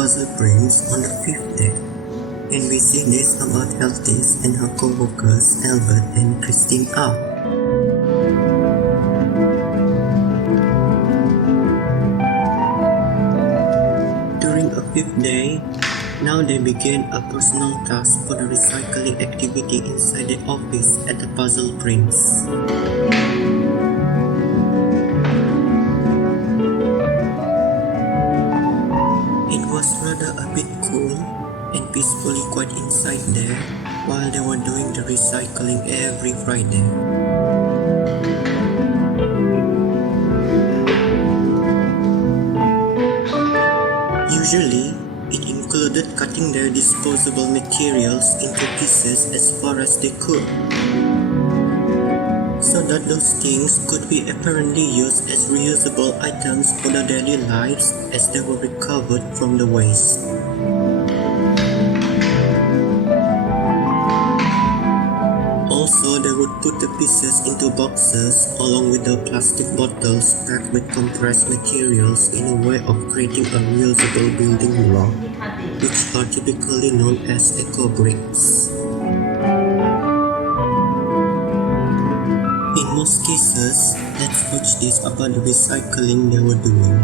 puzzle prints on the 5th day, and we see this about Heltis and her co-workers Albert and Christine Au. During a 5th day, now they begin a personal task for the recycling activity inside the office at the puzzle prints. It was rather a bit cool and peacefully quiet inside there while they were doing the recycling every Friday. Usually, it included cutting their disposable materials into pieces as far as they could, so that those things could be apparently used as reusable items for their daily lives as they were recovered from the waste. Also, they would put the pieces into boxes along with the plastic bottles packed with compressed materials in a way of creating a reusable building block, which are typically known as ecobricks. In most cases, let's watch this about the recycling they were doing.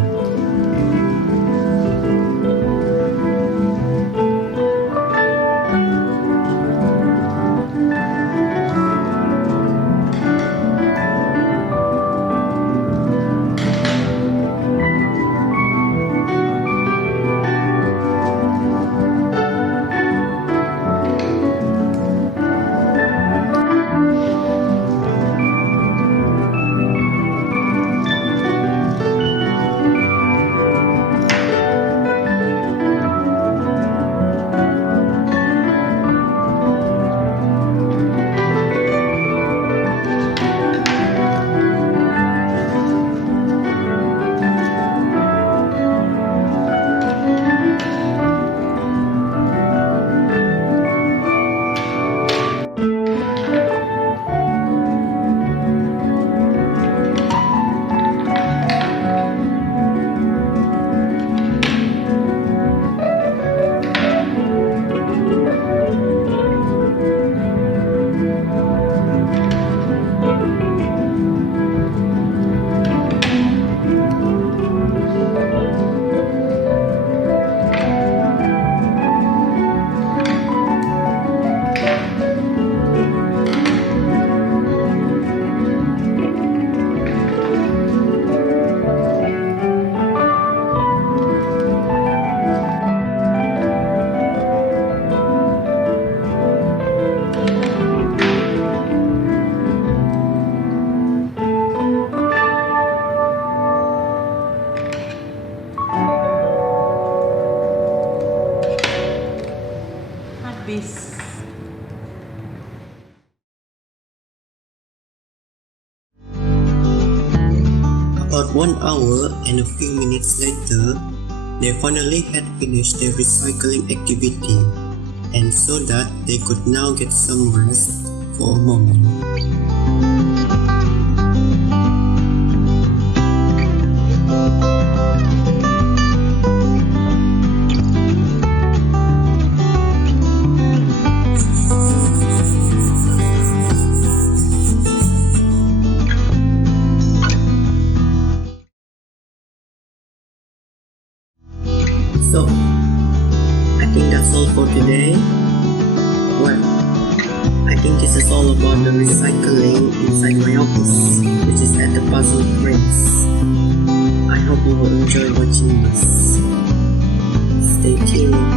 About 1 hour and a few minutes later, they finally had finished their recycling activity, and so that they could now get some rest for a moment. So, I think that's all for today. Well, I think this is all about the recycling inside my office, which is at the puzzle prints. I hope you will enjoy watching this. Stay tuned.